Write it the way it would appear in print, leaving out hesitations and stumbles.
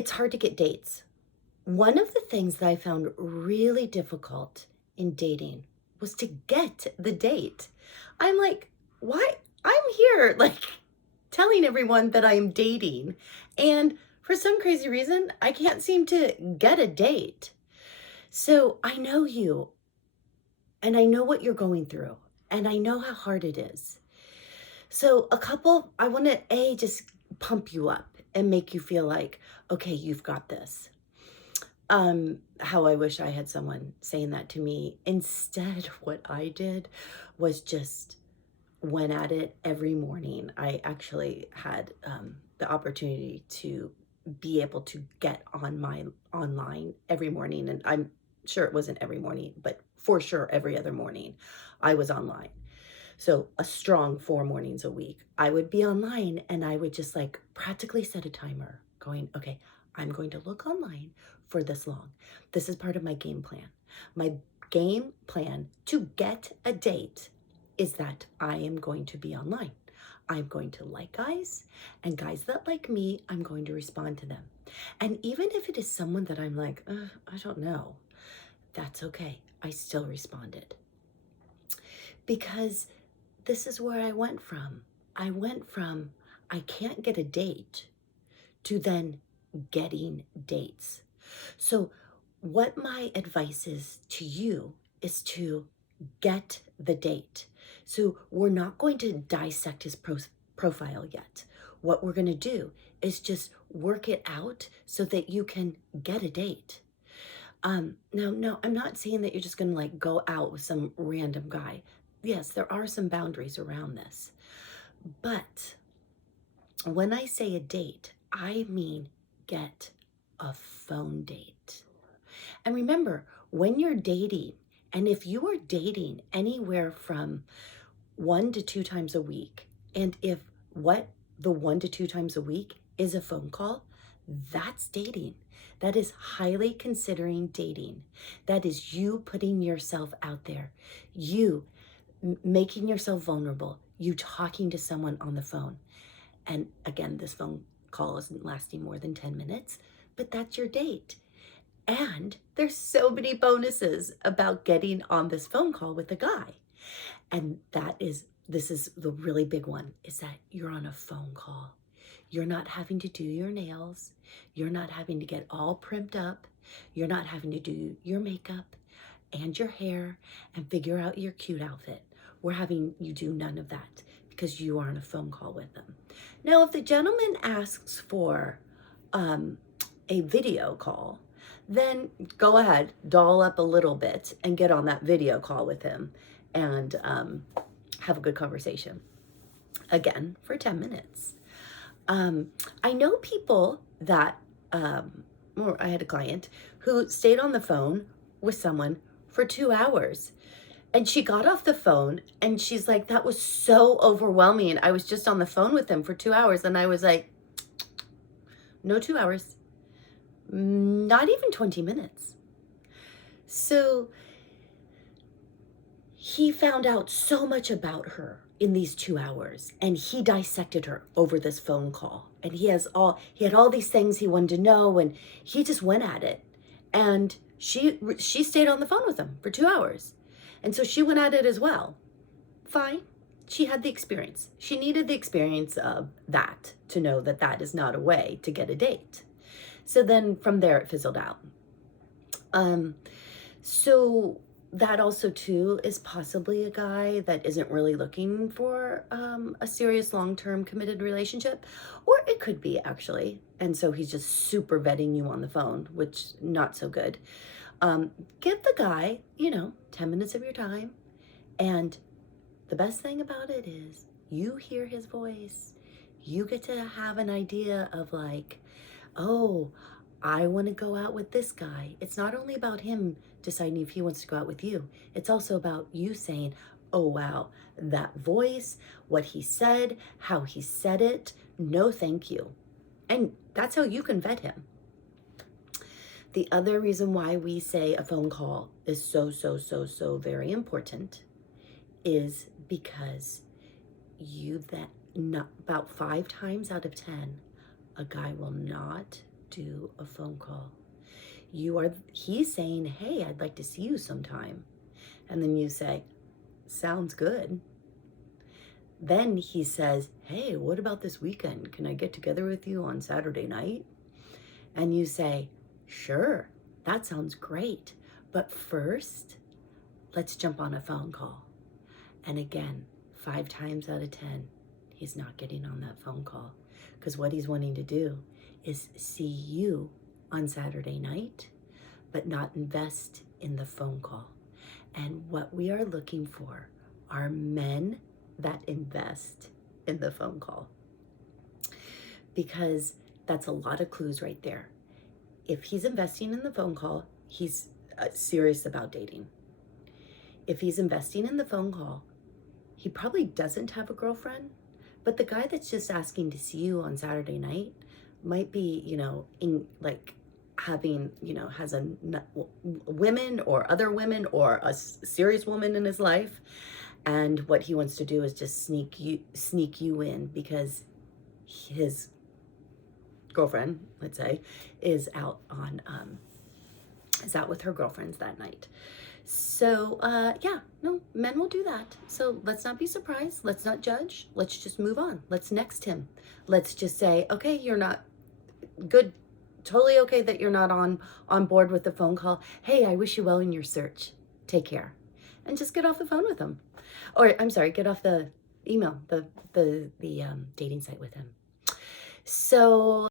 It's hard to get dates. One of the things that I found really difficult in dating was to get the date. I'm like, why? I'm here, like, telling everyone that I am dating. And for some crazy reason, I can't seem to get a date. So I know you, and I know what you're going through, and I know how hard it is. So I want to just pump you up and make you feel like, okay, you've got this. How I wish I had someone saying that to me. Instead, what I did was just went at it every morning. I actually had the opportunity to be able to get on my online every morning, and I'm sure it wasn't every morning, but for sure every other morning I was online. So a strong 4 mornings a week, I would be online and I would just like practically set a timer going, okay, I'm going to look online for this long. This is part of my game plan. My game plan to get a date is that I am going to be online. I'm going to like guys, and guys that like me, I'm going to respond to them. And even if it is someone that I'm like, I don't know, that's okay. I still responded because this is where I went from. I went from I can't get a date to then getting dates. So, what my advice is to you is to get the date. So, we're not going to dissect his profile yet. What we're going to do is just work it out so that you can get a date. Now, no, I'm not saying that you're just going to like go out with some random guy. Yes, there are some boundaries around this. But when I say a date, I mean get a phone date. And remember, when you're dating, and if you are dating anywhere from 1 to 2 times a week, and if what the 1 to 2 times a week is a phone call, that's dating. That is highly considering dating. That is you putting yourself out there, you making yourself vulnerable, you talking to someone on the phone. And again, this phone call isn't lasting more than 10 minutes, but that's your date. And there's so many bonuses about getting on this phone call with a guy. And this is the really big one, is that you're on a phone call. You're not having to do your nails. You're not having to get all primped up. You're not having to do your makeup and your hair and figure out your cute outfit. We're having you do none of that because you are on a phone call with them. Now, if the gentleman asks for a video call, then go ahead, doll up a little bit and get on that video call with him and have a good conversation. Again, for 10 minutes. I know people that, or I had a client who stayed on the phone with someone for 2 hours. And she got off the phone and she's like, that was so overwhelming. I was just on the phone with him for 2 hours. And I was like, no 2 hours, not even 20 minutes. So he found out so much about her in these 2 hours, and he dissected her over this phone call. And he had all these things he wanted to know, and he just went at it. And she stayed on the phone with him for 2 hours. And so she went at it as well. Fine. She had the experience. She needed the experience of that to know that that is not a way to get a date. So then from there, it fizzled out. So that also too is possibly a guy that isn't really looking for a serious long-term committed relationship, or it could be actually. And so he's just super vetting you on the phone, which not so good. Give the guy, 10 minutes of your time. And the best thing about it is you hear his voice. You get to have an idea of like, oh, I want to go out with this guy. It's not only about him deciding if he wants to go out with you. It's also about you saying, oh, wow, that voice, what he said, how he said it, no, thank you. And that's how you can vet him. The other reason why we say a phone call is so very important is because about 5 times out of 10, a guy will not do a phone call. He's saying, hey, I'd like to see you sometime. And then you say, sounds good. Then he says, hey, what about this weekend? Can I get together with you on Saturday night? And you say, sure, that sounds great. But first, let's jump on a phone call. And again, 5 times out of 10, he's not getting on that phone call, because what he's wanting to do is see you on Saturday night, but not invest in the phone call. And what we are looking for are men that invest in the phone call, because that's a lot of clues right there. If he's investing in the phone call, he's serious about dating. If he's investing in the phone call, he probably doesn't have a girlfriend, but the guy that's just asking to see you on Saturday night might be, having, has women or other women or a serious woman in his life. And what he wants to do is just sneak you in, because his girlfriend, let's say, is out with her girlfriends that night. So men will do that. So let's not be surprised. Let's not judge. Let's just move on. Let's next him. Let's just say, okay, you're not good. Totally okay that you're not on board with the phone call. Hey, I wish you well in your search. Take care. And just get off the phone with him. Or I'm sorry, get off the email, the dating site with him. So